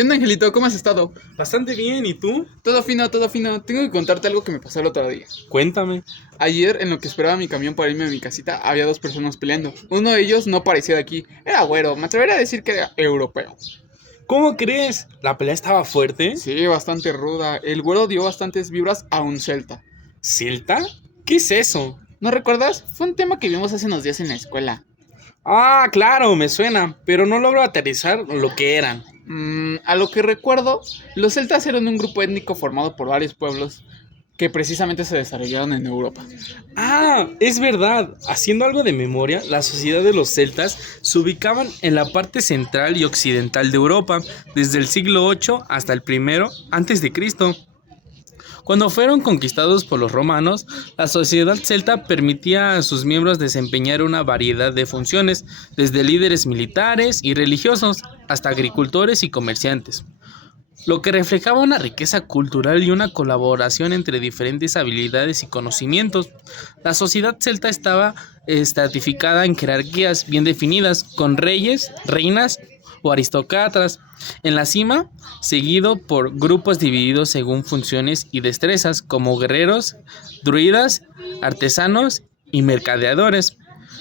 ¿Qué onda, Angelito? ¿Cómo has estado? Bastante bien, ¿y tú? Todo fino, todo fino. Tengo que contarte algo que me pasó el otro día. Cuéntame. Ayer, en lo que esperaba mi camión para irme a mi casita, había dos personas peleando. Uno de ellos no parecía de aquí. Era güero, me atrevería a decir que era europeo. ¿Cómo crees? ¿La pelea estaba fuerte? Sí, bastante ruda. El güero dio bastantes vibras a un celta. ¿Celta? ¿Qué es eso? ¿No recuerdas? Fue un tema que vimos hace unos días en la escuela. Ah, claro, me suena, pero no logro aterrizar lo que eran. A lo que recuerdo, los celtas eran un grupo étnico formado por varios pueblos que precisamente se desarrollaron en Europa. Ah, es verdad. Haciendo algo de memoria, la sociedad de los celtas se ubicaban en la parte central y occidental de Europa, desde el siglo VIII hasta el primero antes de Cristo. Cuando fueron conquistados por los romanos, la sociedad celta permitía a sus miembros desempeñar una variedad de funciones, desde líderes militares y religiosos hasta agricultores y comerciantes, lo que reflejaba una riqueza cultural y una colaboración entre diferentes habilidades y conocimientos. La sociedad celta estaba estratificada en jerarquías bien definidas, con reyes, reinas o aristócratas en la cima, seguido por grupos divididos según funciones y destrezas, como guerreros, druidas, artesanos y mercadeadores.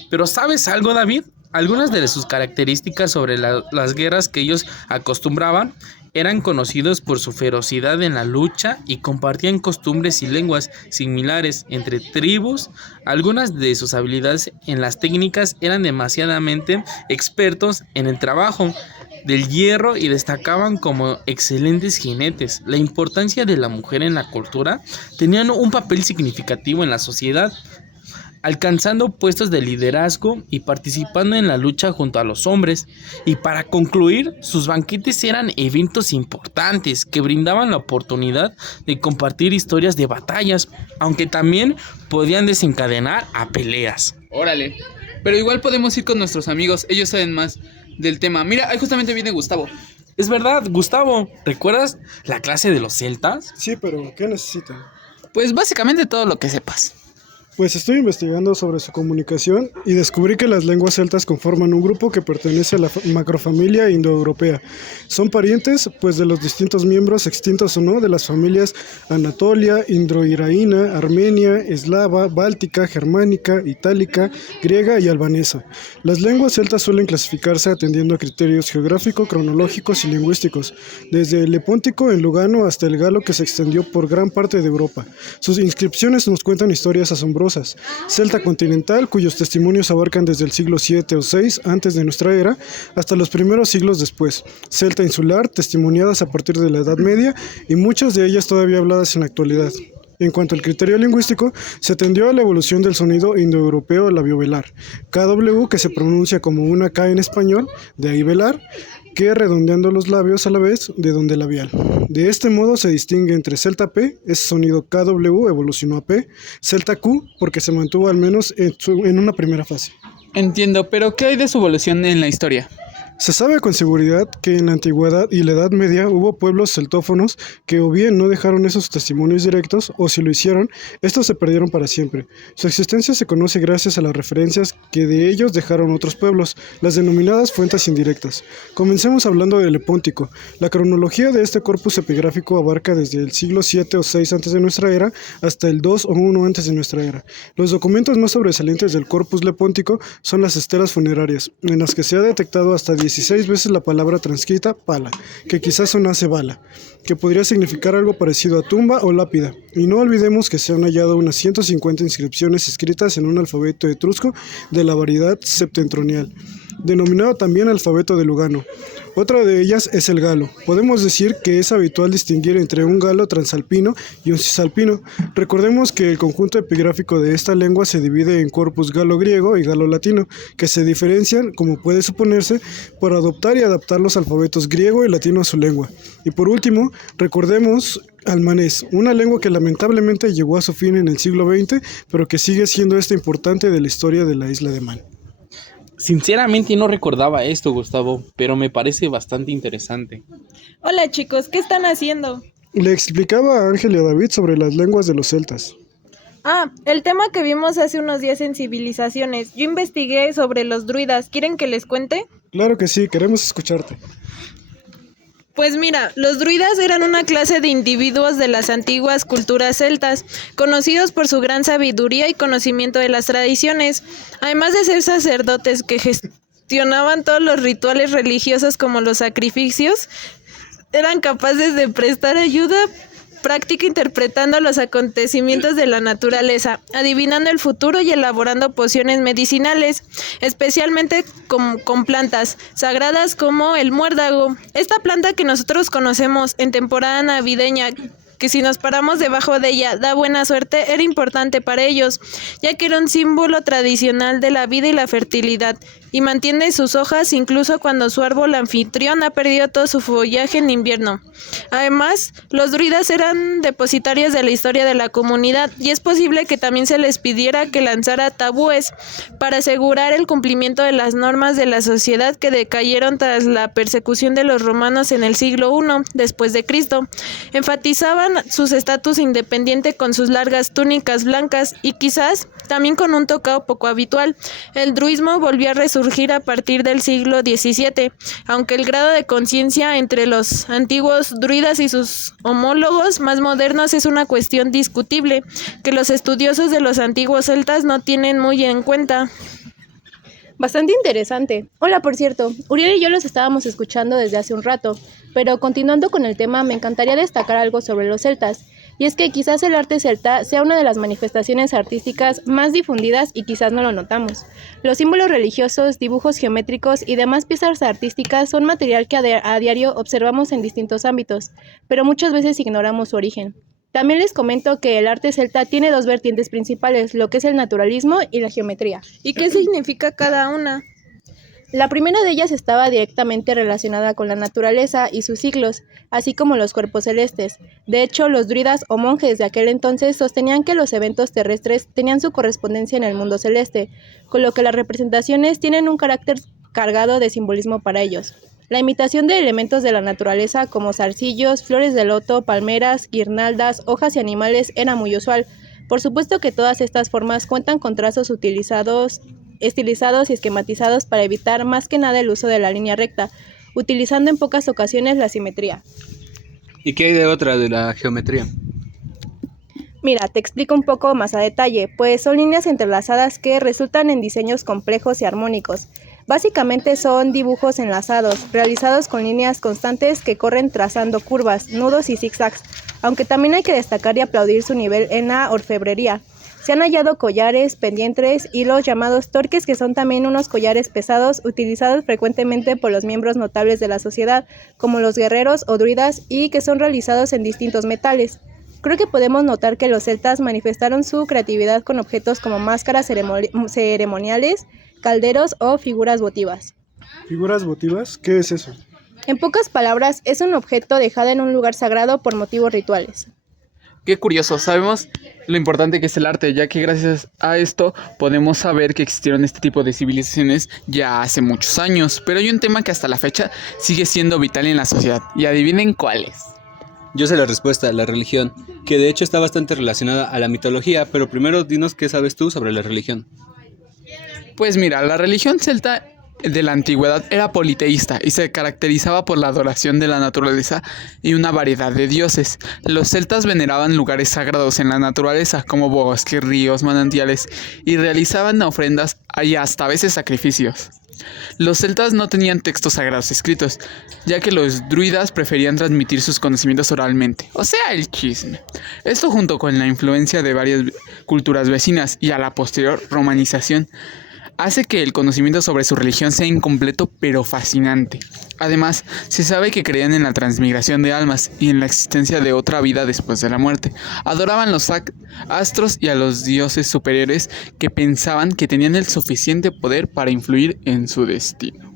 Pero ¿sabes algo, David? Algunas de sus características sobre las guerras que ellos acostumbraban eran conocidos por su ferocidad en la lucha y compartían costumbres y lenguas similares entre tribus. Algunas de sus habilidades en las técnicas eran demasiadamente expertos en el trabajo del hierro y destacaban como excelentes jinetes. La importancia de la mujer en la cultura tenían un papel significativo en la sociedad, alcanzando puestos de liderazgo y participando en la lucha junto a los hombres. Y para concluir, sus banquetes eran eventos importantes que brindaban la oportunidad de compartir historias de batallas, aunque también podían desencadenar a peleas. Órale. Pero igual podemos ir con nuestros amigos, ellos saben más del tema. Mira, ahí justamente viene Gustavo. Es verdad, Gustavo, ¿recuerdas la clase de los celtas? Sí, pero ¿qué necesitan? Pues básicamente todo lo que sepas. Pues estoy investigando sobre su comunicación y descubrí que las lenguas celtas conforman un grupo que pertenece a la macrofamilia indoeuropea. Son parientes, pues, de los distintos miembros, extintos o no, de las familias Anatolia, Indoiraína, Armenia, Eslava, Báltica, Germánica, Itálica, Griega y Albanesa. Las lenguas celtas suelen clasificarse atendiendo a criterios geográficos, cronológicos y lingüísticos, desde el lepóntico en Lugano hasta el galo que se extendió por gran parte de Europa. Sus inscripciones nos cuentan historias asombrosas. Celta continental, cuyos testimonios abarcan desde el siglo 7 o 6 antes de nuestra era hasta los primeros siglos después. Celta insular, testimoniadas a partir de la Edad Media y muchas de ellas todavía habladas en la actualidad. En cuanto al criterio lingüístico, se atendió a la evolución del sonido indoeuropeo labiovelar, KW, que se pronuncia como una K en español, de ahí velar, que redondeando los labios a la vez, de donde labial. De este modo se distingue entre celta P, ese sonido KW evolucionó a P, celta Q, porque se mantuvo al menos en una primera fase. Entiendo, pero ¿qué hay de su evolución en la historia? Se sabe con seguridad que en la antigüedad y la Edad Media hubo pueblos celtófonos que o bien no dejaron esos testimonios directos o si lo hicieron, estos se perdieron para siempre. Su existencia se conoce gracias a las referencias que de ellos dejaron otros pueblos, las denominadas fuentes indirectas. Comencemos hablando del Lepóntico. La cronología de este corpus epigráfico abarca desde el siglo 7 o 6 antes de nuestra era hasta el 2 o 1 antes de nuestra era. Los documentos más sobresalientes del corpus lepóntico son las estelas funerarias, en las que se ha detectado hasta 16 veces la palabra transcrita pala, que quizás sonase bala, que podría significar algo parecido a tumba o lápida. Y no olvidemos que se han hallado unas 150 inscripciones escritas en un alfabeto etrusco de la variedad septentrional, denominado también alfabeto de Lugano. Otra de ellas es el galo. Podemos decir que es habitual distinguir entre un galo transalpino y un cisalpino. Recordemos que el conjunto epigráfico de esta lengua se divide en corpus galo-griego y galo-latino, que se diferencian, como puede suponerse, por adoptar y adaptar los alfabetos griego y latino a su lengua. Y por último, recordemos al manés, una lengua que lamentablemente llegó a su fin en el siglo XX, pero que sigue siendo importante de la historia de la isla de Man. Sinceramente no recordaba esto, Gustavo, pero me parece bastante interesante. Hola chicos, ¿qué están haciendo? Le explicaba a Ángel y a David sobre las lenguas de los celtas. El tema que vimos hace unos días en Civilizaciones. Yo investigué sobre los druidas. ¿Quieren que les cuente? Claro que sí, queremos escucharte. Pues mira, los druidas eran una clase de individuos de las antiguas culturas celtas, conocidos por su gran sabiduría y conocimiento de las tradiciones, además de ser sacerdotes que gestionaban todos los rituales religiosos como los sacrificios, eran capaces de prestar ayuda práctica interpretando los acontecimientos de la naturaleza, adivinando el futuro y elaborando pociones medicinales, especialmente con plantas sagradas como el muérdago. Esta planta que nosotros conocemos en temporada navideña, que si nos paramos debajo de ella da buena suerte, era importante para ellos, ya que era un símbolo tradicional de la vida y la fertilidad, y mantiene sus hojas incluso cuando su árbol anfitrión ha perdido todo su follaje en invierno. Además, los druidas eran depositarios de la historia de la comunidad, y es posible que también se les pidiera que lanzara tabúes para asegurar el cumplimiento de las normas de la sociedad que decayeron tras la persecución de los romanos en el siglo I después de Cristo. Enfatizaban sus estatus independiente con sus largas túnicas blancas y quizás también con un tocado poco habitual. El druismo volvió a resurgir a partir del siglo XVII, aunque el grado de conciencia entre los antiguos druidas y sus homólogos más modernos es una cuestión discutible, que los estudiosos de los antiguos celtas no tienen muy en cuenta. Bastante interesante. Hola, por cierto, Uriel y yo los estábamos escuchando desde hace un rato, pero continuando con el tema, me encantaría destacar algo sobre los celtas, y es que quizás el arte celta sea una de las manifestaciones artísticas más difundidas y quizás no lo notamos. Los símbolos religiosos, dibujos geométricos y demás piezas artísticas son material que a diario observamos en distintos ámbitos, pero muchas veces ignoramos su origen. También les comento que el arte celta tiene dos vertientes principales, lo que es el naturalismo y la geometría. ¿Y qué significa cada una? La primera de ellas estaba directamente relacionada con la naturaleza y sus ciclos, así como los cuerpos celestes. De hecho, los druidas o monjes de aquel entonces sostenían que los eventos terrestres tenían su correspondencia en el mundo celeste, con lo que las representaciones tienen un carácter cargado de simbolismo para ellos. La imitación de elementos de la naturaleza como zarcillos, flores de loto, palmeras, guirnaldas, hojas y animales era muy usual. Por supuesto que todas estas formas cuentan con trazos estilizados y esquematizados para evitar más que nada el uso de la línea recta, utilizando en pocas ocasiones la simetría. ¿Y qué hay de otra de la geometría? Mira, te explico un poco más a detalle, pues son líneas entrelazadas que resultan en diseños complejos y armónicos. Básicamente son dibujos enlazados, realizados con líneas constantes que corren trazando curvas, nudos y zigzags, aunque también hay que destacar y aplaudir su nivel en la orfebrería. Se han hallado collares, pendientes y los llamados torques, que son también unos collares pesados utilizados frecuentemente por los miembros notables de la sociedad, como los guerreros o druidas, y que son realizados en distintos metales. Creo que podemos notar que los celtas manifestaron su creatividad con objetos como máscaras ceremoniales, calderos o figuras votivas. ¿Figuras votivas? ¿Qué es eso? En pocas palabras, es un objeto dejado en un lugar sagrado por motivos rituales. Qué curioso, sabemos lo importante que es el arte, ya que gracias a esto podemos saber que existieron este tipo de civilizaciones ya hace muchos años, pero hay un tema que hasta la fecha sigue siendo vital en la sociedad, y adivinen cuál es. Yo sé la respuesta, la religión, que de hecho está bastante relacionada a la mitología, pero primero dinos qué sabes tú sobre la religión. Pues mira, la religión celta de la antigüedad era politeísta y se caracterizaba por la adoración de la naturaleza y una variedad de dioses. Los celtas veneraban lugares sagrados en la naturaleza como bosques, ríos, manantiales y realizaban ofrendas y hasta a veces sacrificios. Los celtas no tenían textos sagrados escritos, ya que los druidas preferían transmitir sus conocimientos oralmente, o sea, el chisme. Esto junto con la influencia de varias culturas vecinas y a la posterior romanización hace que el conocimiento sobre su religión sea incompleto pero fascinante. Además, se sabe que creían en la transmigración de almas y en la existencia de otra vida después de la muerte. Adoraban los astros y a los dioses superiores que pensaban que tenían el suficiente poder para influir en su destino.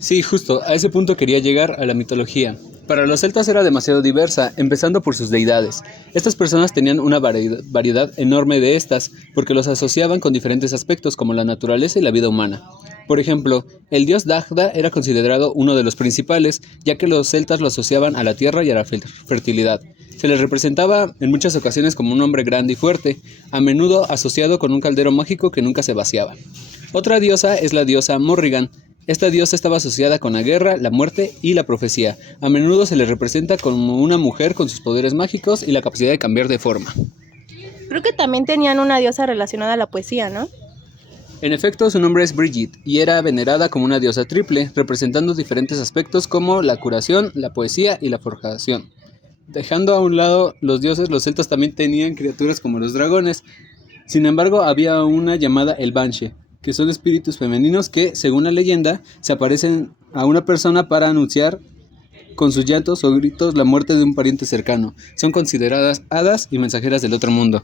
Sí, justo, a ese punto quería llegar a la mitología. Para los celtas era demasiado diversa, empezando por sus deidades. Estas personas tenían una variedad enorme de estas, porque los asociaban con diferentes aspectos como la naturaleza y la vida humana. Por ejemplo, el dios Dagda era considerado uno de los principales, ya que los celtas lo asociaban a la tierra y a la fertilidad. Se les representaba en muchas ocasiones como un hombre grande y fuerte, a menudo asociado con un caldero mágico que nunca se vaciaba. Otra diosa es la diosa Morrigan, Esta diosa estaba asociada con la guerra, la muerte y la profecía. A menudo se le representa como una mujer con sus poderes mágicos y la capacidad de cambiar de forma. Creo que también tenían una diosa relacionada a la poesía, ¿no? En efecto, su nombre es Brigitte y era venerada como una diosa triple, representando diferentes aspectos como la curación, la poesía y la forjación. Dejando a un lado los dioses, los celtas también tenían criaturas como los dragones. Sin embargo, había una llamada el Banshee, que son espíritus femeninos que, según la leyenda, se aparecen a una persona para anunciar con sus llantos o gritos la muerte de un pariente cercano. Son consideradas hadas y mensajeras del otro mundo.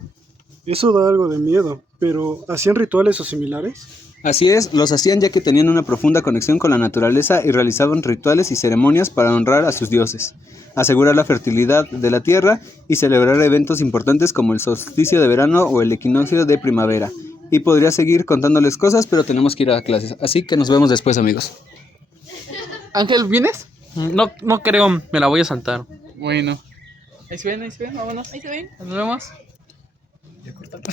Eso da algo de miedo, pero ¿hacían rituales o similares? Así es, los hacían ya que tenían una profunda conexión con la naturaleza y realizaban rituales y ceremonias para honrar a sus dioses, asegurar la fertilidad de la tierra y celebrar eventos importantes como el solsticio de verano o el equinoccio de primavera. Y podría seguir contándoles cosas, pero tenemos que ir a clases, así que nos vemos después, amigos. Ángel, ¿vienes? No creo, me la voy a saltar. Bueno. Ahí se ven, vámonos. Ahí se ven. Nos vemos. Ya cortamos.